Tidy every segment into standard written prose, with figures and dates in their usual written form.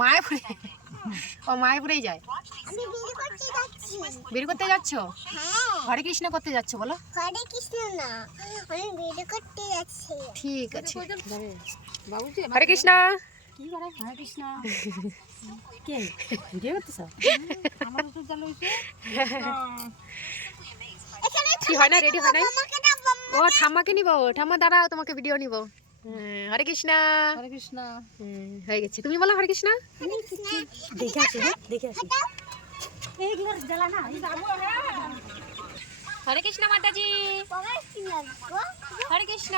মায়াপুরে। ও মায়াপুরেই যায়। বের করতে যাচ্ছ? হরে কৃষ্ণ করতে যাচ্ছ বলো? হরে কৃষ্ণ না, আমি বের করতে যাচ্ছি। ঠিক আছে। হরে কৃষ্ণ। কি করে হরে কৃষ্ণ? কে ভিডিও করতেছ? আমার তো চালু হইছে। কি হয় না, রেডি হয় নাই? ও ঠাম্মাকে নিব, ঠাম্মা দাঁড়াও, তোমাকে ভিডিও নিব। হরে কৃষ্ণ। হরে কৃষ্ণ। হয়ে গেছে, তুমি বলো হরে কৃষ্ণ। দেখে আসি, দেখে আসি। এইগুলো জ্বালা না, এই বাবু হরে কৃষ্ণ মাতাজি। হরে কৃষ্ণ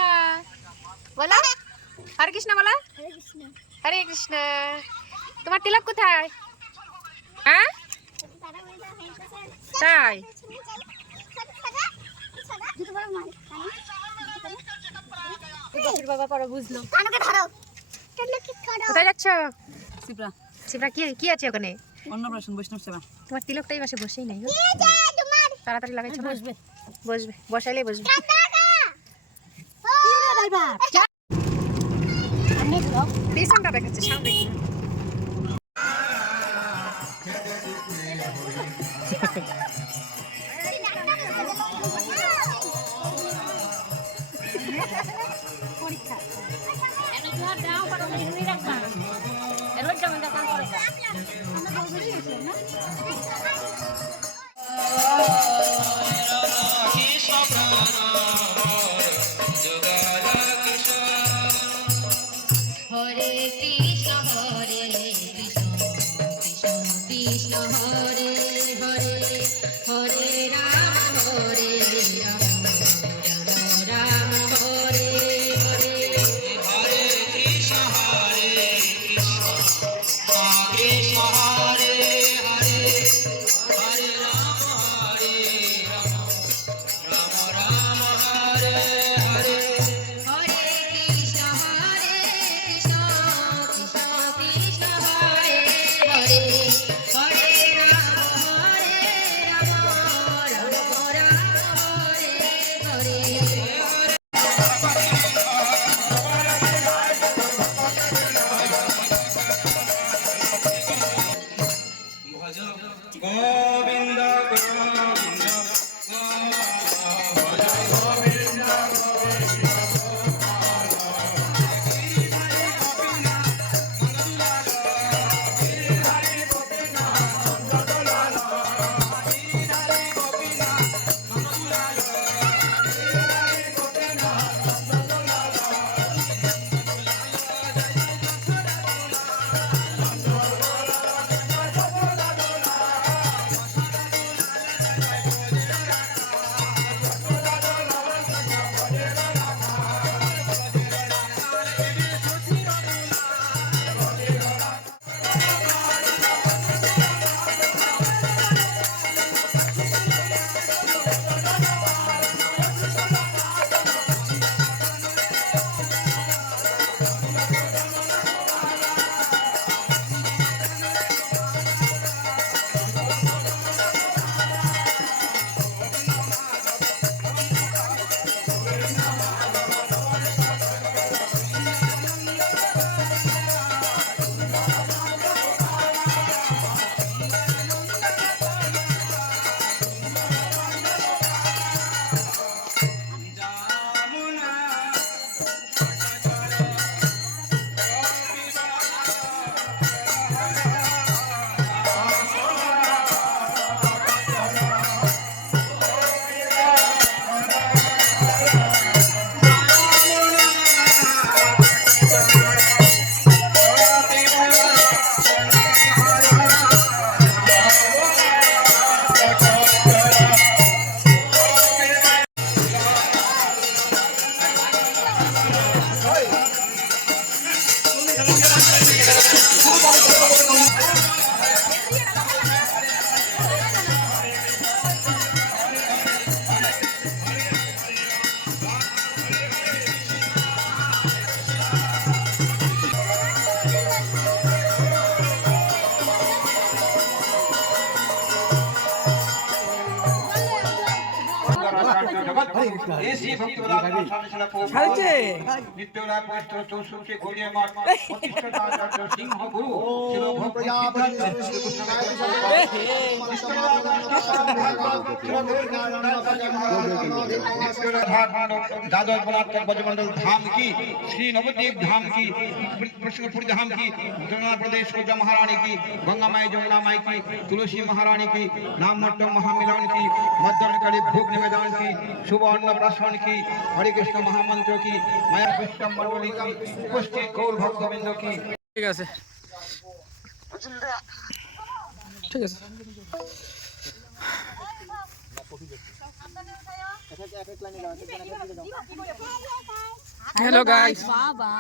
বলো, হরে কৃষ্ণ বলো। হরে কৃষ্ণ। তোমার তিলক কোথায়? হ্যাঁ তাই? বাবা পড়া বুঝলো। কোথায় যাচ্ছ? সিপ্রা শিবরা কি আছে ওখানে? অন্নপ্রাশন বৈষ্ণব সেবা। তোমার তিলকটাই বাসে বসেই নাই গো। তাড়াতাড়ি লাগাইছো না? বসবে বসবে, বসাইলে বসবে। পিছনটা দেখাচ্ছে, সামনে কি? হরে কৃষ্ণ হরে কৃষ্ণ কৃষ্ণ কৃষ্ণ হরে হরে এসি ভক্তরা শাসনশীলা ছাড়ছে নিত্যরা পবিত্র চৌষট্টি গড়িয়ে মাঠ প্রতিষ্ঠাতা আচার্য সিংহ গুরু ছিল दादर बलात्कार बजमंडल धाम की श्री नवद्वीप धाम की कृष्णपुरी धाम की उत्तर प्रदेश रोजा महारानी की गंगा माई जमुना माई की तुलसी महारानी की नाम मट्टम महामिलन की मध्यकाली भोग निवेदन की शुभ अन्नप्राशन की हरे कृष्ण महामंत्र की माया पुष्टम मंडली की उपस्थित गौर भक्तबिंद की ঠিক আছে ঠিক আছে হ্যালো গাইস বাবা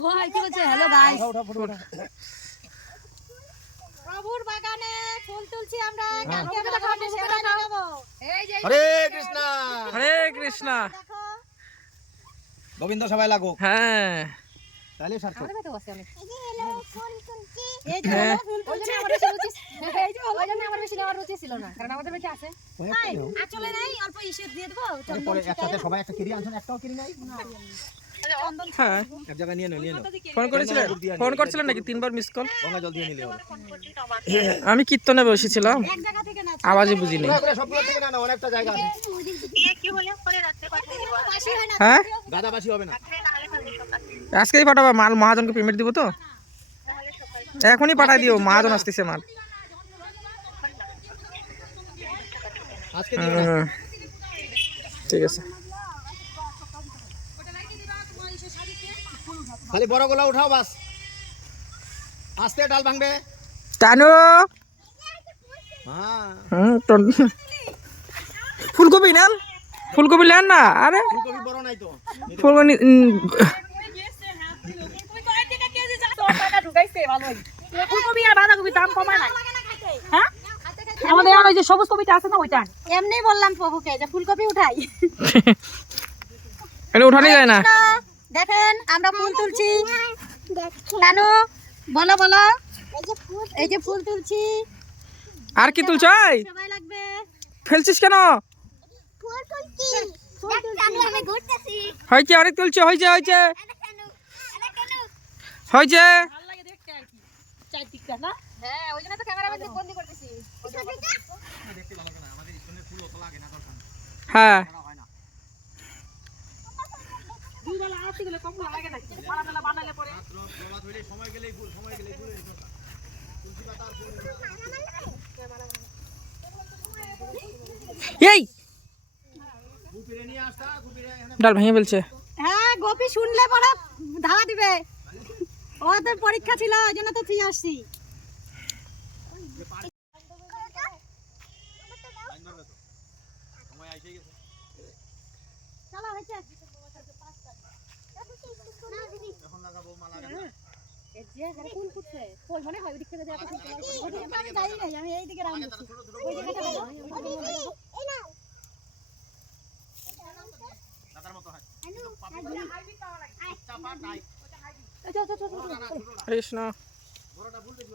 ওই কি বলছে হ্যালো গাইস প্রভুর বাগানে ফুল তুলছি আমরা কালকে আমরা দেখাবো এই যে হরে কৃষ্ণ হরে কৃষ্ণ দেখো গোবিন্দ সবাই লাগো হ্যাঁ তাহলে সার্থক এই যে হলো ফুল তুলছি এই যে হলো ফুল তুলছি আমার বেশি রুচি এই যে হলো জানি আমার বেশি নেওয়ার রুচি ছিল না কারণ আমাদের বেশি আছে আচলে নাই অল্প ইসে দিয়ে দেবো পরে একসাথে সবাই একটা কেরি আনছেন একটাও কেরি নাই হ্যাঁ এক জায়গায় নিয়ে নাও ফোন করছিলেন নাকি 3 বার মিস কল গঙ্গা জল দিয়ে নিলে হবে আমি কীর্তনে বসেছিলাম এক জায়গা থেকে না আওয়াজই বুঝিনি সবগুলো থেকে না না অনেকটা জায়গা আছে পাশে হয় না হ্যাঁ গাদাবাসী হবে না আজকেই পাঠাবা মাল মহাজনকে পেমেন্ট দিব তো এখনই পাঠাই দিও মহাজন আসতেছে মাল আজকে দিও না হুম, ঠিক আছে খালি বড় গোলা উঠাও বাস আস্তে ডাল ভাঙবে টানো হ্যাঁ ফুলকপি নেন ফুলকপি নেন না আরে ফুলকপি বড় নাই তো ফুলকপি ফুলকপি আর বাঁধাকপির দাম কমা নাই হ্যাঁ আমাদের আর ওই যে সবুজ কপিটা আছে না ওইটা এমনি বললাম প্রভুকে যে ফুলকপি উঠাই এটা উঠানি যায় না দেখেন আমরা ফুল তুলছি নানু বলো বলো এই যে ফুল তুলছি আর কি তুলছ সবাই লাগবে ফেলছিস কেন ফুল তুলছি আমি ঘুরতেছি হয়েছে অনেক তুলছে হয়েছে হয়েছে হয়েছে ভালো লাগে দেখতে আর কি চারদিকটা না হ্যাঁ ওই জন্য তো ক্যামেরাম্যান বন্দি করতেছি হ্যাঁ দুই বেলা আরতি গেলে কম লাগে না পাড়া বেলা বানালে পরে এই ডাল ভেঙে ফেলছে হ্যাঁ গোপী শুনলে পরে ধাওয়া দিবে ওদের পরীক্ষা ছিল ওই জন্য তো তুই আসছি চলো হয়েছে আমি এইদিকে রাউন্ড দিচ্ছি ওই জায়গাটা দেখো এই নাও হরে কৃষ্ণ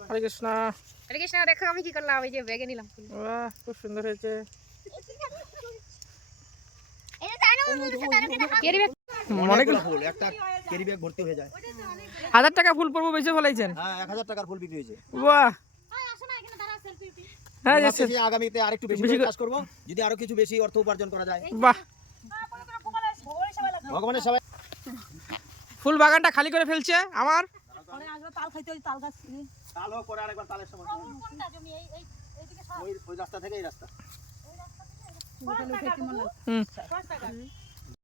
হরে কৃষ্ণ হরে কৃষ্ণ দেখো আমি কি করলাম এই যে ব্যাগে নিলাম ফুল বাহ খুব সুন্দর হয়েছে কেরি ব্যাগ অনেকগুলো ফুল একটা কেরি ব্যাগ ভর্তি হয়ে যায় 1000 টাকা ফুল পড়বো বেঁচে ফেলাইছেন হ্যাঁ 1000 টাকার ফুল বিক্রি হয়েছে বাহ হ্যাঁ ভাবছি যে আগামীতে আরেকটু বেশি করে চাষ করব যদি আরো কিছু বেশি অর্থ উপার্জন করা যায় বাহ ভগবানের সবাই ফুল বাগানটা খালি করে ফেলছে আমার পরে আসবে তাল খাইতে ওই তাল গাছ তাল হোক করে আরেকবার তালের সময় কোনটা জমি এইদিকে ওই রাস্তা থেকে এই রাস্তা হুম 5 টাকা